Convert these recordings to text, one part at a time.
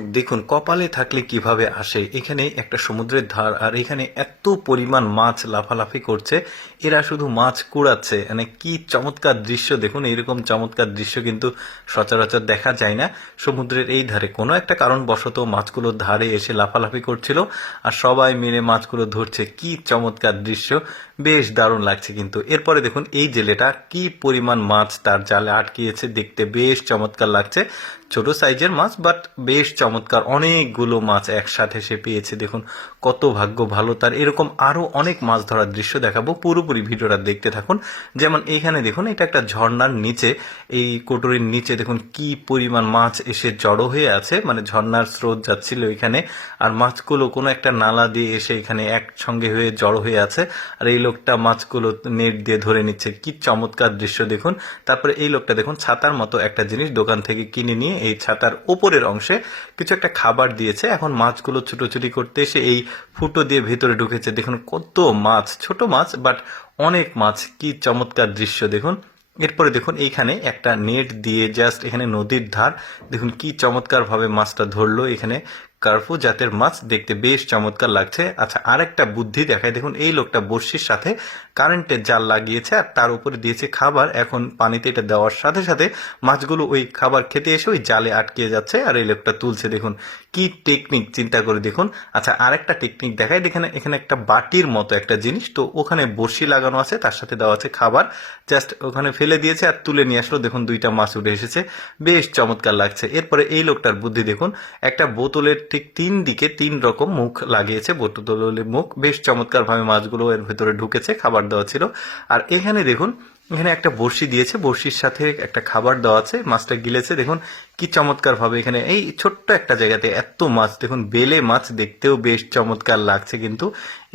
দেখুন, কপালে থাকলে কীভাবে আসে? এখানে একটা সমুদ্রের ধার, আর এখানে এত পরিমাণ মাছ লাফালাফি করছে, এরা শুধু মাছ কুড়াচ্ছে। মানে কি চমৎকার দৃশ্য, দেখুন, এইরকম চমৎকার দৃশ্য কিন্তু সচরাচর দেখা যায় না। সমুদ্রের এই ধারে কোনো একটা কারণ কারণবশত মাছগুলোর ধারে এসে লাফালাফি করছিল, আর সবাই মিলে মাছগুলো ধরছে। কি চমৎকার দৃশ্য, বেশ দারুণ লাগছে কিন্তু। এরপরে দেখুন, এই জেলেটা কি পরিমাণ মাছ তার জালে আটকিয়েছে, দেখতে বেশ চমৎকার লাগছে। ছোট সাইজের মাছ, বাট বেশ চমৎকার অনেকগুলো মাছ একসাথে সে পেয়েছে। দেখুন, কত ভাগ্য ভালো। তার এরকম আরও অনেক মাছ ধরার দৃশ্য দেখাবো। পুরোপুরি ভিডিওটা দেখতে থাকুন। যেমন এইখানে দেখুন, এটা একটা ঝর্ণার নিচে, এই কোটরির নিচে দেখুন কি পরিমাণ মাছ এসে জড়ো হয়ে আছে। মানে ঝর্ণার স্রোত যাচ্ছিল এখানে, আর মাছগুলো কোনো একটা নালা দিয়ে এসে এখানে একসঙ্গে হয়ে জড়ো হয়ে আছে। আর এই লোকটা মাছগুলো নেট দিয়ে ধরে নিচ্ছে। কি চমৎকার দৃশ্য দেখুন। তারপরে এই লোকটা দেখুন, ছাতার মতো একটা জিনিস দোকান থেকে কিনে নিয়ে এই ছাতার উপরের অংশে কিছু একটা খাবার দিয়েছে। এখন মাছগুলো ছুটোছুটি করতে এসে এই ফুটো দিয়ে ভেতরে ঢুকেছে। দেখুন কত মাছ, ছোট মাছ বাট অনেক মাছ। কি চমৎকার দৃশ্য, দেখুন। এরপরে দেখুন এইখানে একটা নেট দিয়ে জাস্ট এখানে নদীর ধার। দেখুন কি চমৎকারভাবে মাছটা ধরলো। এখানে কার্ফু জাতের মাছ দেখতে বেশ চমৎকার লাগছে। আচ্ছা আরেকটা বুদ্ধি দেখায় দেখুন, এই লোকটা বড়শির সাথে কারেন্টের জাল লাগিয়েছে আর তার উপরে দিয়েছে খাবার। এখন পানিতে এটা দেওয়ার সাথে সাথে মাছগুলো ওই খাবার খেতে এসে ওই জালে আটকে যাচ্ছে আর এই লোকটা তুলছে। দেখুন, কি টেকনিক চিন্তা করে দেখুন। আচ্ছা আরেকটা টেকনিক দেখায় এখানে এখানে একটা বাটির মতো একটা জিনিস। তো ওখানে বড়শি লাগানো আছে, তার সাথে দেওয়া আছে খাবার। জাস্ট ওখানে ফেলে দিয়েছে আর তুলে নিয়ে আসলো। দেখুন, দুইটা মাছ উঠে এসেছে। বেশ চমৎকার লাগছে। এরপরে এই লোকটার বুদ্ধি দেখুন। একটা বোতলের ঠিক তিন দিকে তিন রকম মুখ লাগিয়েছে বোতলের মুখ। বেশ চমৎকার ভাবে মাছগুলো এর ভেতরে ঢুকেছে, খাবার দেওয়া ছিল। আর এখানে দেখুন, এখানে একটা বড়শি দিয়েছে, বড়শির সাথে একটা খাবার দেওয়া আছে, মাছটা গিলেছে। দেখুন কি চমৎকার ভাবে এখানে, এই ছোট্ট একটা জায়গাতে এত মাছ, দেখুন বেলে মাছ দেখতেও বেশ চমৎকার লাগছে কিন্তু।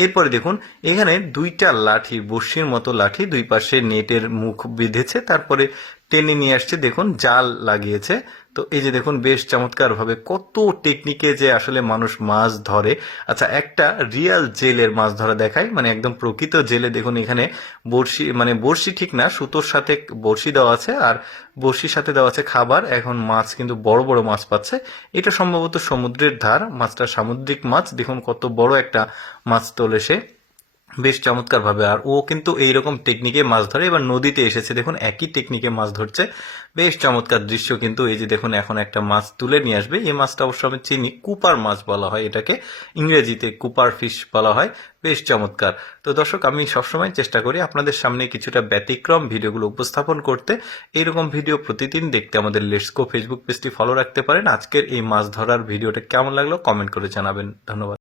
এরপরে দেখুন, এখানে দুইটা লাঠি, বড়শির মতো লাঠি দুই পাশে নেটের মুখ বেঁধেছে, তারপরে টেনে নিয়ে আসছে। দেখুন, জাল লাগিয়েছে। তো এই যে দেখুন, বেশ চমৎকার ভাবে কত টেকনিকে যে আসলে মানুষ মাছ ধরে। আচ্ছা একটা রিয়াল জেলের মাছ ধরা দেখায় মানে একদম প্রকৃত জেলে দেখুন, এখানে বড়শি মানে বড়শি ঠিক না, সুতোর সাথে বড়শি দেওয়া আছে আর বড়শির সাথে দেওয়া আছে খাবার। এখন মাছ কিন্তু বড় বড় মাছ পাচ্ছে। এটা সম্ভবত সমুদ্রের ধার, মাছটা সামুদ্রিক মাছ। দেখুন কত বড় একটা মাছ তোলে সে। বেশ চমৎকার ভাবে আর ও কিন্তু এইরকম টেকনিকে মাছ ধরে। এবার নদীতে এসেছে। দেখুন, একই টেকনিকে মাছ ধরছে। বেশ চমৎকার দৃশ্য কিন্তু এই যে দেখুন, এখন একটা মাছ তুলে নিয়ে আসবে। এই মাছটা অবশ্য আমি চিনি। কুপার মাছ বলা হয় এটাকে। ইংরেজিতে কুপার ফিশ বলা হয়। বেশ চমৎকার। তো দর্শক, আমি সবসময় চেষ্টা করি আপনাদের সামনে কিছুটা ব্যতিক্রম ভিডিওগুলো উপস্থাপন করতে। এইরকম ভিডিও প্রতিদিন দেখতে আমাদের লেটসকো ফেসবুক পেজটি ফলো রাখতে পারেন। আজকের এই মাছ ধরার ভিডিওটা কেমন লাগল? কমেন্ট করে জানাবেন। ধন্যবাদ।